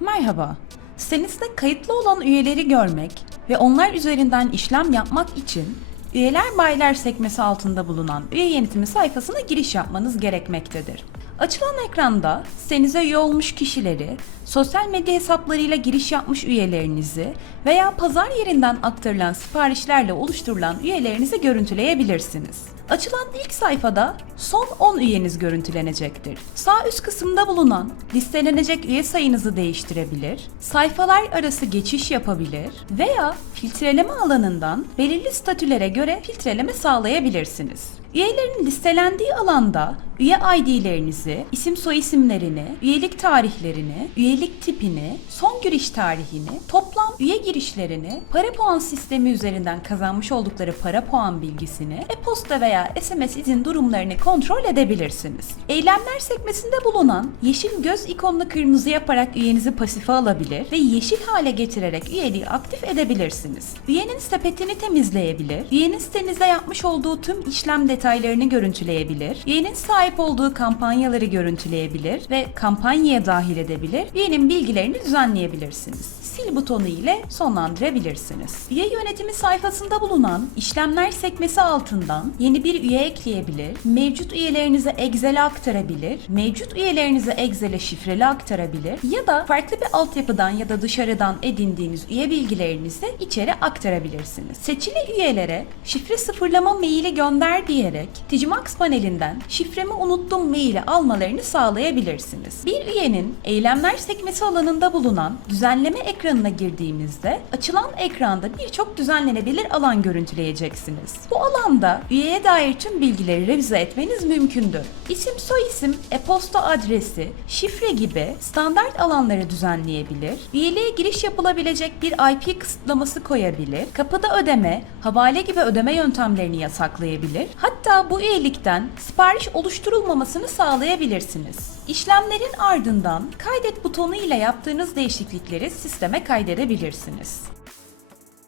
Merhaba. Sitenizde kayıtlı olan üyeleri görmek ve onlar üzerinden işlem yapmak için Üyeler Baylar sekmesi altında bulunan üye yönetimi sayfasına giriş yapmanız gerekmektedir. Açılan ekranda sitenize üye olmuş kişileri, sosyal medya hesaplarıyla giriş yapmış üyelerinizi veya pazar yerinden aktarılan siparişlerle oluşturulan üyelerinizi görüntüleyebilirsiniz. Açılan ilk sayfada son 10 üyeniz görüntülenecektir. Sağ üst kısımda bulunan listelenecek üye sayınızı değiştirebilir, sayfalar arası geçiş yapabilir veya filtreleme alanından belirli statülere göre filtreleme sağlayabilirsiniz. Üyelerin listelendiği alanda üye ID'lerinizi, isim soyisimlerini, üyelik tarihlerini, üyelik tipini, son giriş tarihini, toplam üye girişlerini, para puan sistemi üzerinden kazanmış oldukları para puan bilgisini, e-posta veya SMS izin durumlarını kontrol edebilirsiniz. Eylemler sekmesinde bulunan yeşil göz ikonunu kırmızı yaparak üyenizi pasife alabilir ve yeşil hale getirerek üyeliği aktif edebilirsiniz. Üyenin sepetini temizleyebilir, üyenin sitenizde yapmış olduğu tüm işlem detaylarını görüntüleyebilir, üyenin sahip olduğu kampanyaları görüntüleyebilir ve kampanyaya dahil edebilir, üyenin bilgilerini düzenleyebilirsiniz. Sil butonu ile sonlandırabilirsiniz. Üye yönetimi sayfasında bulunan işlemler sekmesi altından yeni bir üye ekleyebilir, mevcut üyelerinize Excel'e aktarabilir, mevcut üyelerinize Excel'e şifreli aktarabilir ya da farklı bir altyapıdan ya da dışarıdan edindiğiniz üye bilgilerinizi içeri aktarabilirsiniz. Seçili üyelere şifre sıfırlama maili gönder diyerek Ticimax panelinden şifremi unuttum maili almalarını sağlayabilirsiniz. Bir üyenin eylemler sekmesi alanında bulunan düzenleme ekranına girdiğimizde açılan ekranda birçok düzenlenebilir alan görüntüleyeceksiniz. Bu alanda üyeye dair tüm bilgileri revize etmeniz mümkündür. İsim, soyisim, e-posta adresi, şifre gibi standart alanları düzenleyebilir, üyeliğe giriş yapılabilecek bir IP kısıtlaması koyabilir, kapıda ödeme, havale gibi ödeme yöntemlerini yasaklayabilir, hatta bu üyelikten sipariş oluşturulmamasını sağlayabilirsiniz. İşlemlerin ardından kaydet butonu ile yaptığınız değişiklikleri sisteme kaydedebilirsiniz.